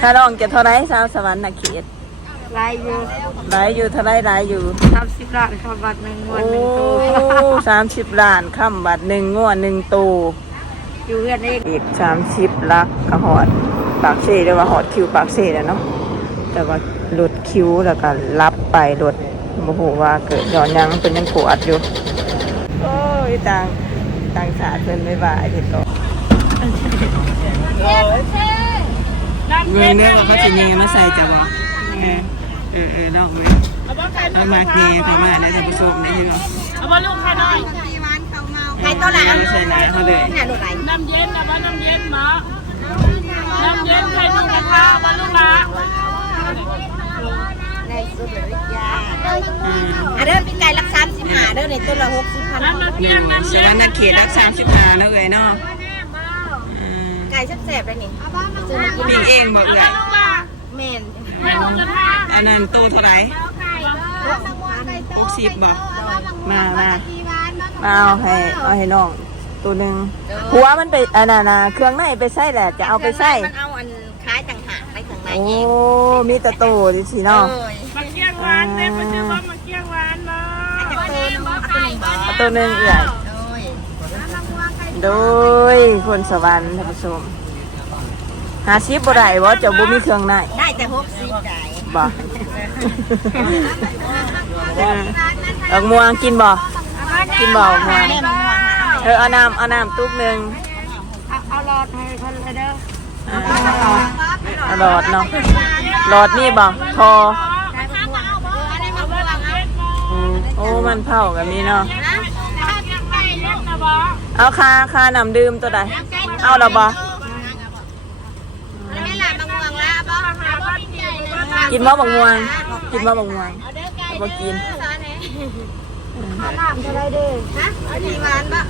ค่าดองจะเท่าไรสาวสวรรค์เขตลายอยู่เท่าไรหลายอยู่30 ล้านข้าวบัตร1งวด1ตัว30 ล้านค่ำบัตร1งวด1ตัวอยู่เพื่อนเองอีก30 ลักกระหอดปากเซ่เรียกว่าหอดคิวปากเซ่แล้วเนาะแต่ว่าลดคิวแล้วก็รับไปลดโมโหว่าเกิดย้อนยังเป็นยังปวดอยู่โอ้ยต่างชาติเพิ่นไม่บ่ายที่ต่อเงินเนี่ยเขาจะยิงมาใส่จะบอกลองเลยเอามาเทเข้ามาในท่านผู้ชมได้ที่เราเอาบอลลูกใครหน่อยใครตัวหลังใส่หนาเขาเลยน้ำเย็นนะว่าน้ำเย็นมาน้ำเย็นใครดูนะคะบอลลูกละในสุดเลยยาเด้อปีไก่รัก35เด้อในต้นละ60,000น้ำเที่ยงน้ำเย็นสวรรค์เขตรัก35แล้วเลยเนาะไก่แซ่บๆเลยนี่มีเองบอกเลยแม่นอันนั้นโตเท่าไหร่60บอกมาเอาให้น้องตัวหนึ่งหัวมันไปอันนั้นเครื่องในไปใส่แหละจะเอาไปใส่มันเอาอันคล้ายต่างหากไปข้างในโอ้มีแต่โตดิสิเนาะมาเกี้ยงหวานเด้อมาชื่อว่ามาเกี้ยงหวานเนาะตัวหนึ่งโดยคนสวรรค์ท่านผู้ชม50บ่ได้บ่เจ้าบ่มีเครื่องในได้แต่60ได้บ่ม่วงกินบ่ม่วงเอาน้ำตุ๊กนึงเอาหลอดให้คนเลยเด้อเอาหลอดเนาะหลอดนี่บ่ทอโอ้มันเผาแบบนี้เนาะเอาคาน้ำดื่มตัวใดเอาละบ่กินมะม่วงบ่กินน้ำเท่าไรเด้อฮะมีหวานบ่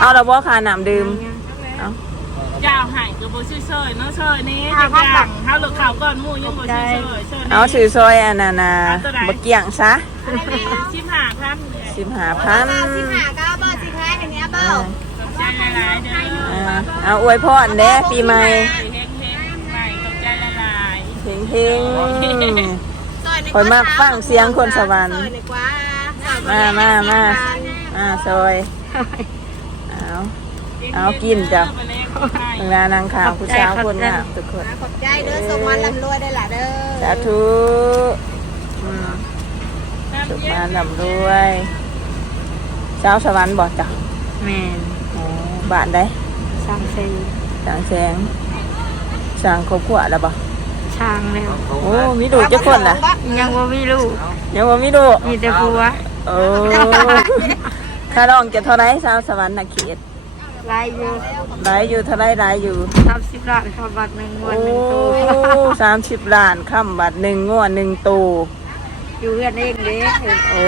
เอาละบ่คาน้ำดื่มเอายาวหายกับโบชื่อเชยเนาะเชยนี้จังๆถ้าหลุดข่าวก่อนมู่ยังโบชื่อเชยเอาชื่อซอยอันนั้นบ่เกี่ยงซะ15,000ก็บ่สิแท้อย่างเงี้ยเบ้าใจละลายเด้อเอาอวยพรเด้ปีใหม่เฮงคอยมาฟังเสียงคนสวรรค์มาซอยเอากินจ้ะงานนางขาวผู้สาวคนน่ะทุกคนขอบใจเด้อสมวันร่ำรวยได้ล่ะเด้อสาธุสมวันร่ำรวยสาวสวรรค์บอกจ้ะแม่บ้านได้สร้างแสงสร้างครอบครัวแล้วบ่ช่างแล้วโอ้มีลูกจะคนล่ะยังว่ามีลูกมีแต่ผัวโอ้ค่าดองจะเท่าไรสาวสวรรค์เขตหลายอยู่เท่าไรหลายอยู่30 ล้านข้าวบัตร1งวด1ตัว30 ล้านค่ำบัตร1งวด1ตัวอยู่เพื่อนเองเด้โอ้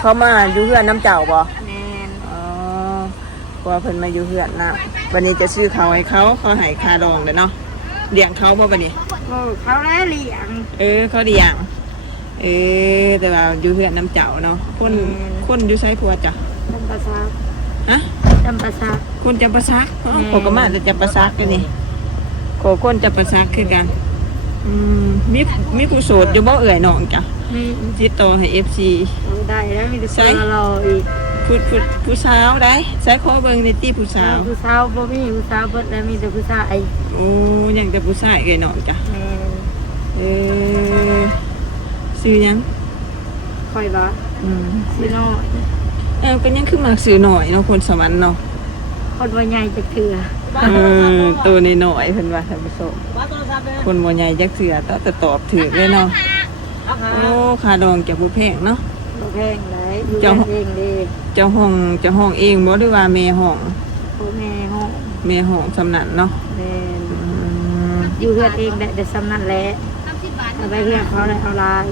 เขามาอยู่เพื่อนน้ำเจ้าบ่แม่นกว่าเพิ่นมาอยู่เพื่อนนะวันนี้จะซื้อเขาให้เขาให้ค่าดองเด้อเนาะเลี้ยงเขาบ่บัดนี้เขาได้เลี้ยงเขาเลี้ยงแต่ว่าอยู่เพื่อนน้ำเจ้าเนาะคนอยู่ไสผัวจ้ะจำปาสักฮะจำปาสักคนจำปาสักโคก็มาจะจำปาสักกันนี่โคคนจำปาสักคือกันมีผู้โสดอยู่บ่เอ่ยน้องจ้ะติดต่อให้ FC ได้แล้วมีแต่รออีกผู้สาวได้ใช้ขอเบิ่งในตีผู้สาวบ่มีผู้สาวเบิดแล้วมีแต่ผู้ชายโอ้ยังแต่ผู้ชายเอ่ยน้องจ้ะซื้อยังค่อยบ่ซื้อน้อยเป็นยังคือมากซื้อหน่อยเนาะคนสวรรค์เนาะคนบ่ใหญ่จักเทื่อตัวน้อยๆเพิ่นว่าท่านผู้ชมคนบ่ใหญ่จักเทื่อแต่ตอบถูกเลยเนาะโอ้ค่าดองจะบ่แพงเนาะบ่แพงเลยอยู่เองเด้เจ้าห้องเองบ่หรือว่าแม่ห้องแม่ห้องสำนักเนาะอยู่เฮือนเองได้สำนักแหละเอาไปเฮือนเขาเลยเอาลาย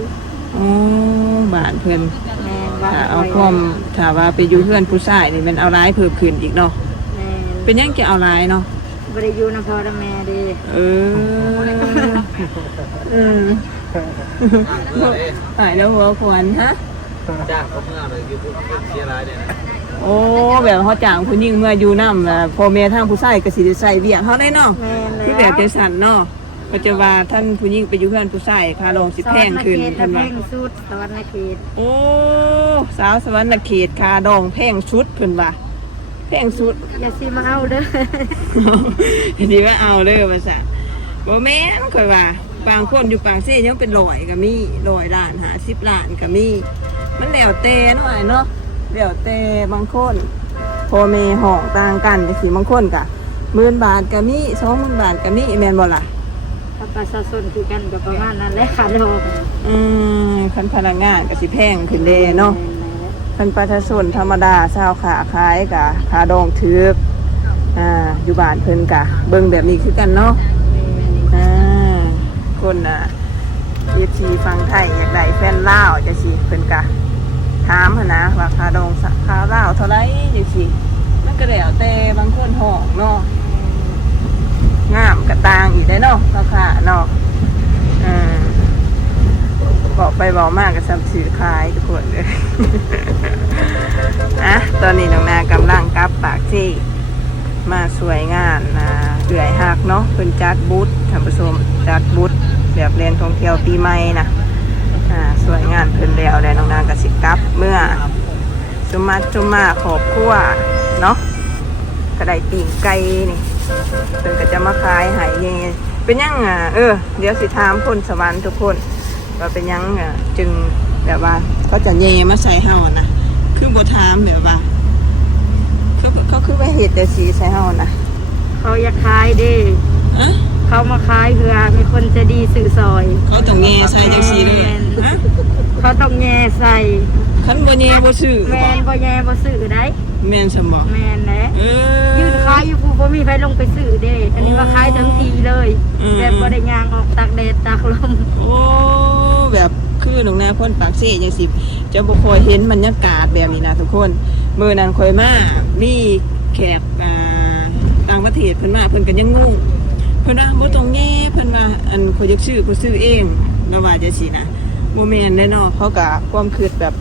บ้านเพิ่นถ้าเอาถ้าว่าไปอยู่เฮือนผู้ชายนี่มันเอาร้ายเพิ่มขึ้นอีกเนาะเป็นยังจะเอาร้ายเนาะบ่ได้อยู่นำพ่อและแม่เด้หายแล้วหัวขวัญฮะจ้างเขาเมื่อเลยอยู่เชียร์ร้ายเนี่ยนะโอ้ โอ้แบบเขาจ้างผู้หญิงเมื่ออยู่นำพ่อแม่ทางผู้ชายก็สิได้ใส่เวียกเฮาได้เนาะ แม่น คือ แล้ แบบ ว จังซั่นเนาะก็จะว่าท่านผู้หญิงไปอยู่เพื่อนผู้ชายค่าดองสิแพงขึ้น เพิ่ เพิ่น น ว่า แพงสุดสวรรค์เขต โอ้สาวสวรรค์เขตค่าดองแพงสุดเพิ่นว่าแพงสุด อย่าสิมาเอาเด้อ ดีว่าเอาเด้อว่าซะบ่แม่นข่อยว่าบางคนอยู่ปางเซ่ยังเป็น100ก็มี100ล้าน50ล้านก็มีมันแล้วแต่เนาะเนาะแล้วแต่บางคนพ่อแม่ห้องต่างกันจังซี่บางคนก็10,000 บาทก็มี 20,000 บาทก็มีแม่นบ่ล่ะ ถ้าประชาชนคือกันก็ประมาณนั้นแหละค่ะดอก คันพนักงานก็สิแพงขึ้นเด้เนาะคันประชาชนธรรมดาชาวขาขายก็ค่าดองถึกอยู่บ้านเพิ่นก็เบิ่งแบบนี้คือกันเนาะคนFC ฟังไทยอยากได้แฟนลาวจังซี่เพิ่นก็ถามหั่นนะว่าค่าดองค่าลาวเท่าไหร่จังซี่มันก็แล้วแต่บางคนห้องเนาะงามกระตางอีกได้เนาะราคาเนาะบอกไปบอกมากกับซ้ำสื่อขายทุกคนเลย ตอนนี้น้องนากำลังกลับปากที่มาสวยงานเอื่อยหักเนาะเป็นจัดบูธท่านผู้ชมจัดบูธแบบเรียนท่องเที่ยวปีใหม่นะสวยงานเพิ่นแล้วแล้วน้องนากสิกลับเมื่อจุมาขอบคั่วเนาะกระไดปิ่งไก่นี่เพิ่นก็จะมาขายหายเงเป็นยังเดี๋ยวสิถามคนสวรรค์ทุกคนว่าเป็นยังจึงแบบว่าเขาจะเยมาใส่เฮานะคือบ่ถามแบบว่าเขาคือว่าเห็ดแต่สีใส่เฮานะ เขาอยากขายเด้เขามาขายเพื่อมีคนจะดีสื่อซอย เขาต้องเยใส่จังสีเลย เขาต้องแย่ใส่ คันบ่เยบ่ซื้อ แมนบ่แย่บ่ซื้อได้ แม่นซั่นบ่ แมนแหละยืนขายอยู่ผู้บ่มีไผลงไปซื้อเด้อันนี้ว่าขายทั้งทีเลยแบบบ่ได้ย่างออกตากแดดตากลม โอ้แบบคือหนองนาพ่นปากเซ่จังสิจะบ่ค่อยเห็นบรรยากาศแบบนี้นะทุกคนมื้อนั้นค่อยมามีแขกต่างประเทศเพิ่นมาเพิ่นก็ยังงงเพิ่นว่าบ่ต้องแย่เพิ่นว่าอันข่อยอยากซื้อก็ซื้อเองแล้วว่าจังซี่นะบ่แม่นแน่เนาะเขาก็ความคิดแบบ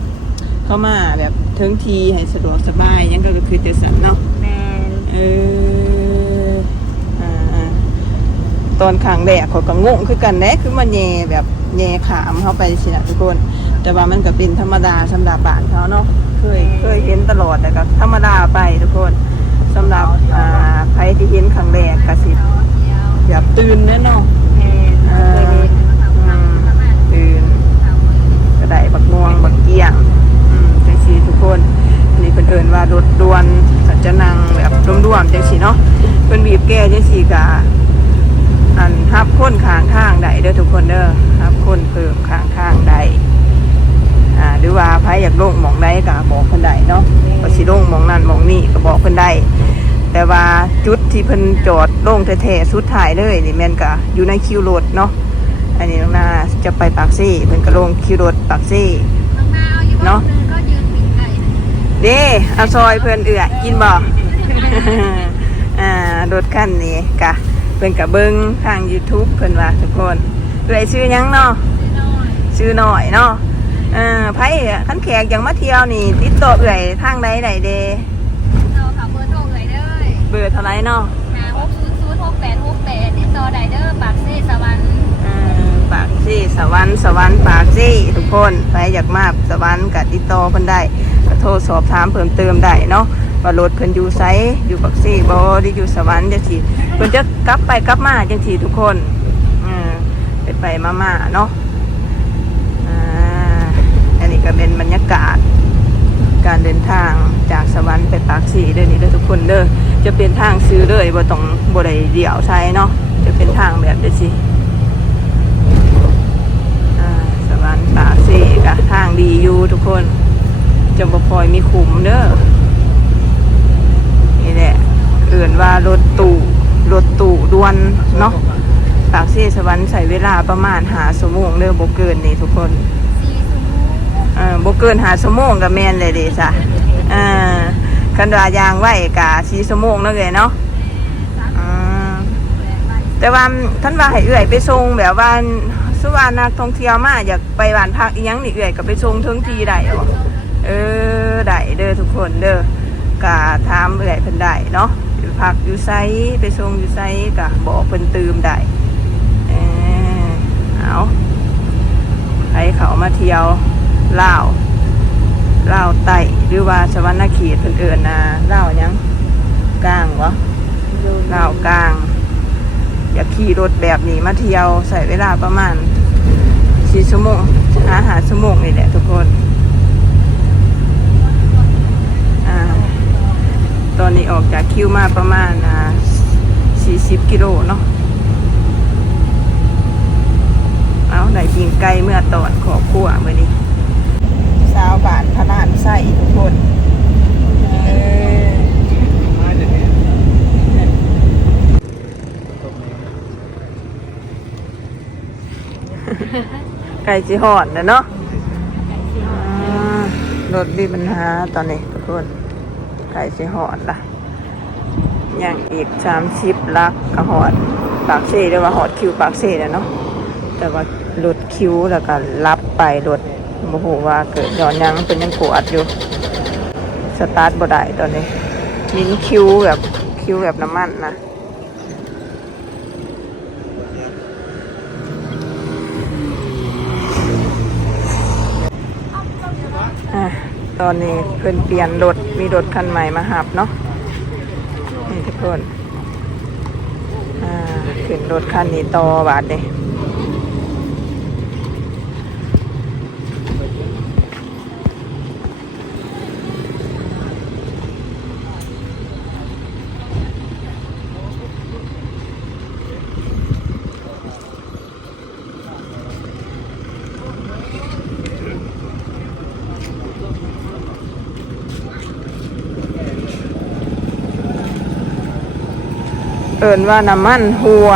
เข้ามาแบบเทิงทีให้สะดวกสบายยังก็คือจังซั่นเนาะ แมน ตอนครั้งแรกเขาก็งงคือกันแน่คือมันแย่แบบแย่ขามเข้าไปสินะทุกคนแต่ว่ามันก็เป็นธรรมดาสำหรับบ้านเขาเนาะเคยเห็นตลอดแต่ก็ธรรมดาไปทุกคนสำหรับใครที่เห็นครั้งแรกก็สิอยากตื่นแน่เนาะ แมน ตื่นกระไดบักม่วงบักเกี้ยงจังสีทุกคนนี่เพิ่นเอิ้นว่ารถด่วนสัจนังแบบร่วมๆจังสีเนาะเพิ่นบีบแก้จังสีกะอันทับคนข้างใดเด้อทุกคนเด้อทับคนเพิ่มข้างใดหรือว่าใครอยากลงหมองใดก็บอกเพิ่นได้เนาะว่าสิลงหมองนั้นหมองนี้ก็บอกเพิ่นได้แต่ว่าจุดที่เพิ่นจอดลงแท้ๆสุดท้ายเลยนี่แม่นก็อยู่ในคิวรถเนาะอันนี้น้องนาจะไปปากซี่เพิ่นก็ลงคิวรถปากซี่เนาะเด้เอาซอยเพิ่นกินบ่ รถคันนี้กะเพิ่นกะเบิ่งทาง YouTube เพิ่นว่าทุกคนชื่อหยังเนาะชื่อหน่อยเนาะไผคันแขกยังมาเที่ยวนี่ติดต่อทางใดเด้เราขับเบอร์โทรเลยเด้อ เบอร์เท่าไหร่เนาะ6006868ติดต่อได้เด้อปากเซ่สวรรค์ ปากซี่สวรรค์ปากซี่ทุกคนใครอยากมาสวรรค์ก็ติดต่อเพิ่นได้ก็โทรสอบถามเพิ่มเติมได้เนาะว่ารถเพิ่นอยู่ไสอยู่ปากซี่บ่ได้อยู่สวรรค์จังซี่เพิ่นจะกลับไปกลับมาจังซี่ทุกคนไปมาเนาะอันนี้ก็เป็นบรรยากาศการเดินทางจากสวรรค์ไปปากซี่เด้อนี่เด้อทุกคนเด้อจะเป็นทางซื้อเลยบ่ต้องบ่ได้เดี่ยวใช้เนาะจะเป็นทางแบบจังซี่สวรรค์ปากซี่ก็ทางดีอยู่ทุกคนจะบ่ค่อยมีขุมเด้อนี่แหละเอื่นว่ารถตู้ด่วนเนาะปากซี่สวรรค์ใช้เวลาประมาณ5 ชั่วโมงเด้อบ่เกินนี่ทุกคนบ่เกิน5 ชั่วโมงก็แม่นเลยเด้ซะคันว่ายางไว้ก็4 ชั่วโมงเนาะเอ้ยเนาะแต่ว่าท่านว่าให้เอื้อยไปส่งแบบว่าสุวรรณนักท่องเที่ยวมาอยากไปบ้านพักอีหยังนี่เอื้อยก็ไปส่งถึงที่ได้บ่ได้เด้อทุกคนเด้อ กะถามเอื่อยเพิ่นได้เนาะอยู่พักอยู่ไซไปส่งอยู่ไซกะบอกเพิ่นตื่มได้เอาใครเขามาเที่ยวลาวไต้หรือว่าสวรรณเขตเพิ่นเอิ้นนะลาวหยังกลางวะลาวกลางอยากขี่รถแบบนี้มาเที่ยวใส่เวลาประมาณ4 ชั่วโมง5 ชั่วโมงนี่แหละทุกคนตอนนี้ออกจากคิวมาประมาณ40 กิโลเนาะเอาได้ยิงไกลเมื่อตอนขอบครัวมื้อนี้สาวบ้านพนานไส้ทุกคนไก่สิหอดนะเนาะรถมีปัญหาตอนนี้ทุกคนไก่สิหอดละอย่างอีก30 ลักก็หอดปากเซ่เรียกว่าหอดคิวปากเซ่แล้วเนาะแต่ว่ารถคิวแล้วก็รับไปรถโอ้โหว่าเกิดย้อนยังเป็นยังปวดอยู่สตาร์ทบ่ได้ตอนนี้มินคิวแบบน้ำมันนะตอนนี้เพิ่นเปลี่ยนรถมีรถคันใหม่มาหับเนาะนี่ทุกคนขึ้นรถคันนี้ต่อบาทเลยเอิ้นว่าน้ำมันหัว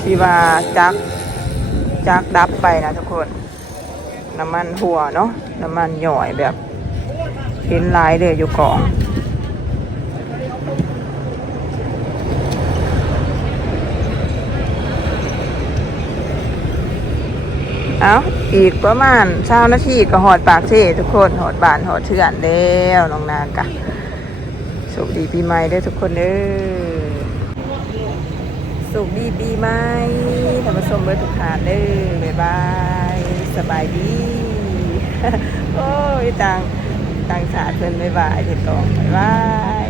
ที่ว่าจักดับไปนะทุกคนน้ำมันหัวเนาะน้ำมันหย่อยแบบเห็นลายเลยอยู่กองเอาอีกประมาณ20 นาทีก็หอดปากเซ่ทุกคนหอดบ้านหอดเถื่อนแล้วน้องนากะสวัสดีปีใหม่ด้วยทุกคนเด้อสุขดีปีใหม่ท่านผู้ชมเบิดทุกท่านเด้อบ๊ายบายสบายดี โอ้ยต่างชาติเพิ่นบ๊ายบายเด็กกองบ๊ายบาย